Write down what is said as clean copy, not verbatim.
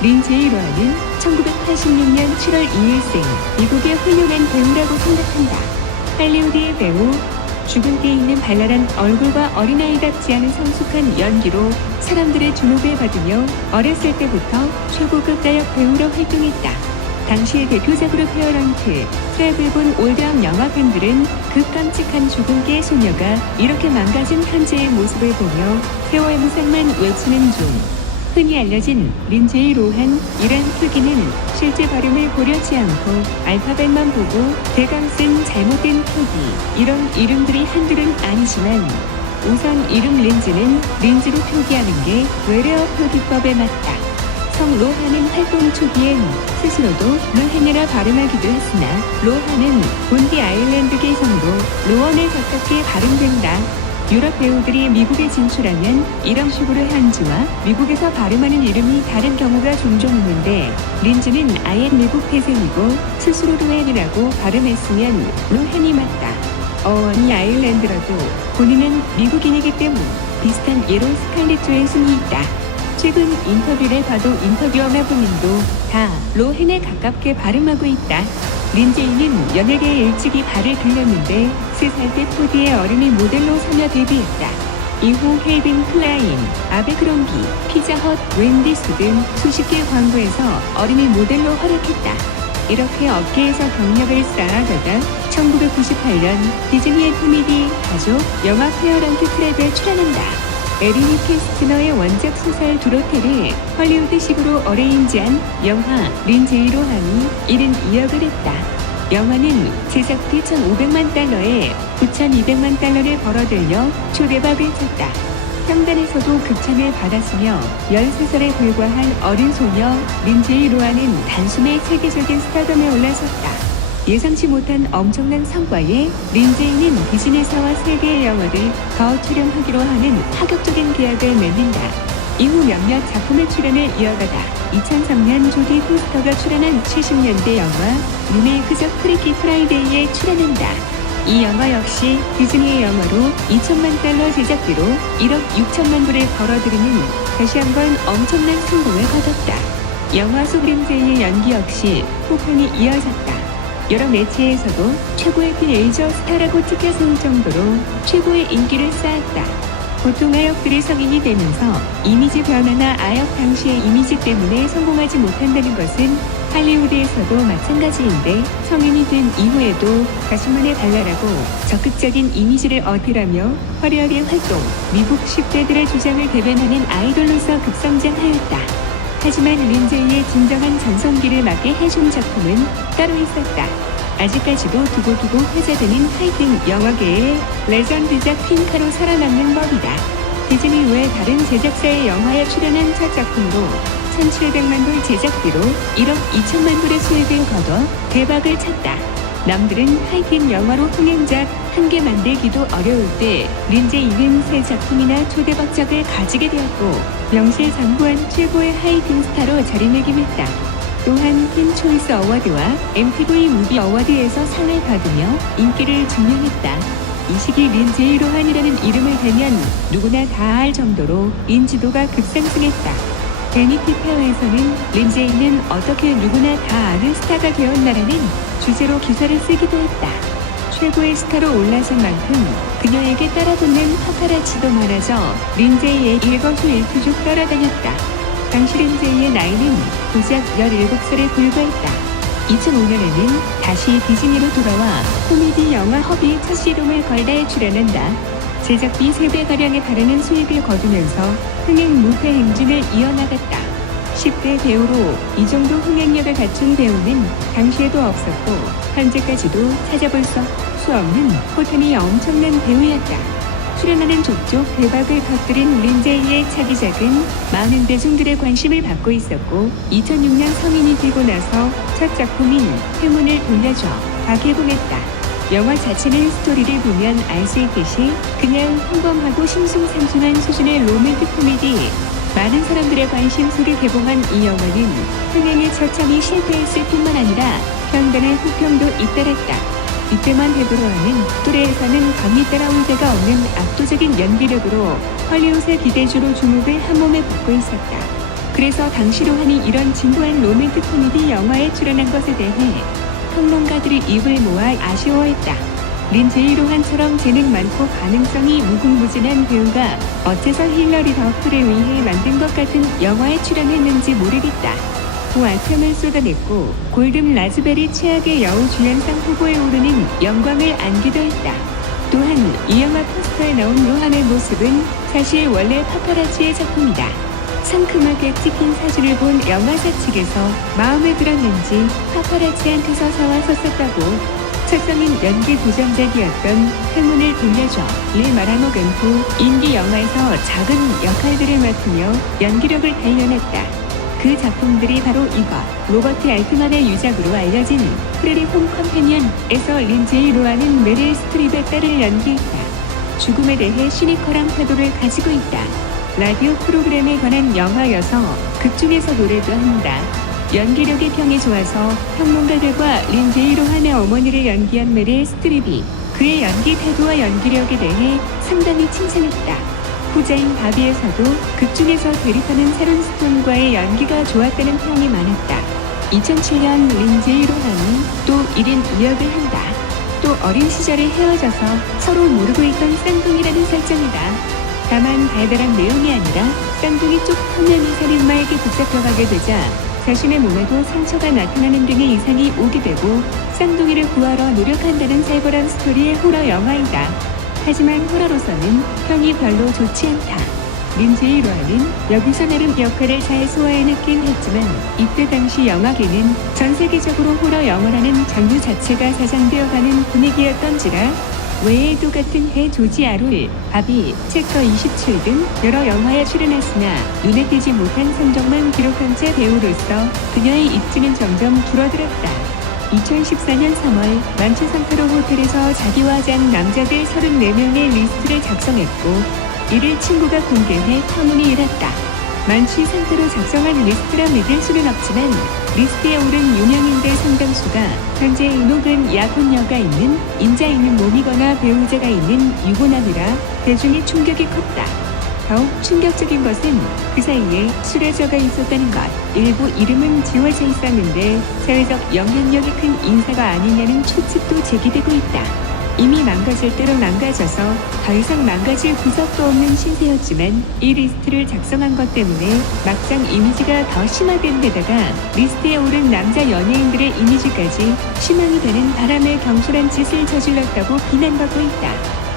린제이 로한은 1986년 7월 2일생 미국의 훌륭한 배우라고 생각한다. 할리우드의 배우, 주근깨 있는 발랄한 얼굴과 어린아이답지 않은 성숙한 연기로 사람들의 주목을 받으며 어렸을 때부터 최고급 나역 배우로 활동했다. 당시의 대표작으로 페어런트, 트랩을 본 올드함 영화 팬들은 그 깜찍한 주근깨의 소녀가 이렇게 망가진 현재의 모습을 보며 세월 무상만 외치는 중. 흔히 알려진 린제이 로한이란 표기는 실제 발음을 고려치 않고 알파벳만 보고 대강 쓴 잘못된 표기, 이런 이름들이 한둘은 아니지만 우선 이름 린즈는 린즈로 표기하는 게 외래어 표기법에 맞다. 성 로한은 활동 초기엔 스스로도 로헨이라 발음하기도 했으나 로한은 본디 아일랜드계 성도 로원에 가깝게 발음된다. 유럽 배우들이 미국에 진출하면 이런 식으로 현지와 미국에서 발음하는 이름이 다른 경우가 종종 있는데 린즈는 아예 미국 태생이고 스스로 로헨이라고 발음했으면 로헨이 맞다. 어원이 아일랜드라도 본인은 미국인이기 때문 비슷한 예로 스칼렛 조앤슨이 있다. 최근 인터뷰를 봐도 인터뷰어나 본인도 다 로헨에 가깝게 발음하고 있다. 린제이는 연예계에 일찍이 발을 들였는데 3살 때 포디의 어린이 모델로 서며 데뷔했다. 이후 켈빈 클라인, 아베크롬비, 피자헛, 웬디스 등 수십 개 광고에서 어린이 모델로 활약했다. 이렇게 업계에서 경력을 쌓아가다 1998년 디즈니의 코미디 가족 영화 페어런트 트랩에 출연한다. 에리니 캐스트너의 원작 소설 도로테를 헐리우드식으로 어레인지한 영화 린제이 로한이 72억을 했다. 영화는 제작비 1,500만 달러에 9,200만 달러를 벌어들여 초대박을 쳤다. 평단에서도 극찬을 받았으며 13살에 불과한 어린 소녀 린제이 로한은 단숨에 세계적인 스타덤에 올라섰다. 예상치 못한 엄청난 성과에 린제이는 디즈니사와 세 개의 영화를 더 출연하기로 하는 파격적인 계약을 맺는다. 이후 몇몇 작품의 출연을 이어가다 2003년 조디 포스터가 출연한 70년대 영화 눈의 그저 프리키 프라이데이에 출연한다. 이 영화 역시 디즈니의 영화로 2천만 달러 제작비로 1억 6천만 불을 벌어들이는 다시 한번 엄청난 성공을 거뒀다. 영화 속 린제이의 연기 역시 폭풍이 이어졌다. 여러 매체에서도 최고의 티네이저 스타라고 찍혀 세울 정도로 최고의 인기를 쌓았다. 보통 아역들이 성인이 되면서 이미지 변화나 아역 당시의 이미지 때문에 성공하지 못한다는 것은 할리우드에서도 마찬가지인데 성인이 된 이후에도 가수만의 발랄하고 적극적인 이미지를 어필하며 화려하게 활동, 미국 10대들의 주장을 대변하는 아이돌로서 급성장하였다. 하지만 린제이의 진정한 전성기를 맞게 해준 작품은 따로 있었다. 아직까지도 두고두고 회자되는 하이틴 영화계의 레전드작 퀸카로 살아남는 법이다. 디즈니 외 다른 제작사의 영화에 출연한 첫 작품으로 1,700만 불 제작비로 1억 2천만 불의 수익을 거둬 대박을 쳤다. 남들은 하이틴 영화로 흥행작 한 개 만들기도 어려울 때 린제이는 새 작품이나 초대박작을 가지게 되었고 명실상부한 최고의 하이틴 스타로 자리매김했다. 또한 틴 초이스 어워드와 MTV 무비 어워드에서 상을 받으며 인기를 증명했다. 이 시기 린제이 로한이라는 이름을 대면 누구나 다 알 정도로 인지도가 급상승했다. 베니티 페어에서는 린제이는 어떻게 누구나 다 아는 스타가 되었나라는 주제로 기사를 쓰기도 했다. 최고의 스타로 올라선 만큼 그녀에게 따라붙는 파파라치도 많아져 린제이의 일거수일투족 따라다녔다. 당시 린제이의 나이는 고작 17살에 불과했다. 2005년에는 다시 디즈니로 돌아와 코미디 영화 허비의 첫 시동을 걸다에 출연한다. 제작비 3배가량에 달하는 수익을 거두면서 흥행 무패 행진을 이어나갔다. 10대 배우로 이 정도 흥행력을 갖춘 배우는 당시에도 없었고 현재까지도 찾아볼 수 없는 포텐이 엄청난 배우였다. 출연하는 족족 대박을 터뜨린 린제이의 차기작은 많은 대중들의 관심을 받고 있었고 2006년 성인이 되고 나서 첫 작품인 행운을 돌려줘 개봉했다. 영화 자체는 스토리를 보면 알 수 있듯이 그냥 평범하고 싱숭생숭한 수준의 로맨틱 코미디. 많은 사람들의 관심 속에 개봉한 이 영화는 흥행의 처참히 실패했을 뿐만 아니라 평단의 후평도 잇따랐다. 이때만 해도로하는 또래에서는 감히 따라올 데가 없는 압도적인 연기력으로 헐리우드의 기대주로 주목을 한몸에 받고 있었다. 그래서 당시로 하니 이런 진부한 로맨틱 코미디 영화에 출연한 것에 대해 평론가들이 입을 모아 아쉬워했다. 린제이 로한처럼 재능 많고 가능성이 무궁무진한 배우가 어째서 힐러리 더플에 의해 만든 것 같은 영화에 출연했는지 모르겠다. 고아평을 쏟아냈고 골든 라즈베리 최악의 여우 주연상 후보에 오르는 영광을 안기도 했다. 또한 이 영화 포스터에 나온 로한의 모습은 사실 원래 파파라치의 작품이다. 상큼하게 찍힌 사진을 본 영화사 측에서 마음에 들었는지 파파라치한테서 사와서 썼다고. 첫성인 연기 도전작이었던 행운을 돌려줘 를 말아먹은 후 인디 영화에서 작은 역할들을 맡으며 연기력을 단련했다. 그 작품들이 바로 이것. 로버트 알트만의 유작으로 알려진 프레리 홈 컴패니언에서 린제이 로한은 메릴 스트립의 딸을 연기했다. 죽음에 대해 시니컬한 태도를 가지고 있다. 라디오 프로그램에 관한 영화여서 극중에서 노래도 한다. 연기력이 평이 좋아서 평론가들과 린제이 로한의 어머니를 연기한 메릴 스트립이 그의 연기 태도와 연기력에 대해 상당히 칭찬했다. 후자인 바비에서도 극중에서 대립하는 샤론 스톤과의 연기가 좋았다는 평이 많았다. 2007년 린제이 로한이 또 1인 2역을 한다. 또 어린 시절에 헤어져서 서로 모르고 있던 쌍둥이라는 설정이다. 다만 달달한 내용이 아니라 쌍둥이 쪽 한 명이 살인마에게 붙잡혀가게 되자 자신의 몸에도 상처가 나타나는 등의 이상이 오게 되고 쌍둥이를 구하러 노력한다는 살벌한 스토리의 호러 영화이다. 하지만 호러로서는 평이 별로 좋지 않다. 린제이 로한은 여기서 나름 역할을 잘 소화해냈긴 했지만 이때 당시 영화계는 전 세계적으로 호러 영화라는 장르 자체가 사장되어가는 분위기였던지라 외에도 같은 해 조지 아롤, 바비, 챕터 27 등 여러 영화에 출연했으나 눈에 띄지 못한 성적만 기록한 채 배우로서 그녀의 입지는 점점 줄어들었다. 2014년 3월 만취 상태로 호텔에서 자기와 잔 남자들 34명의 리스트를 작성했고 이를 친구가 공개해 파문이 일었다. 만취 상태로 작성한 리스트라 믿을 수는 없지만 리스트에 오른 유명인들 상당수가 현재 은옥은 약혼녀가 있는 인자 있는 몸이거나 배우자가 있는 유부남이라 대중의 충격이 컸다. 더욱 충격적인 것은 그 사이에 술래저가 있었다는 것. 일부 이름은 지워져 있었는데 사회적 영향력이 큰 인사가 아니냐는 추측도 제기되고 있다. 이미 망가질 대로 망가져서 더 이상 망가질 구석도 없는 신세였지만 이 리스트를 작성한 것 때문에 막장 이미지가 더 심화된 데다가 리스트에 오른 남자 연예인들의 이미지까지 실망이 되는 바람에 경솔한 짓을 저질렀다고 비난받고 있다.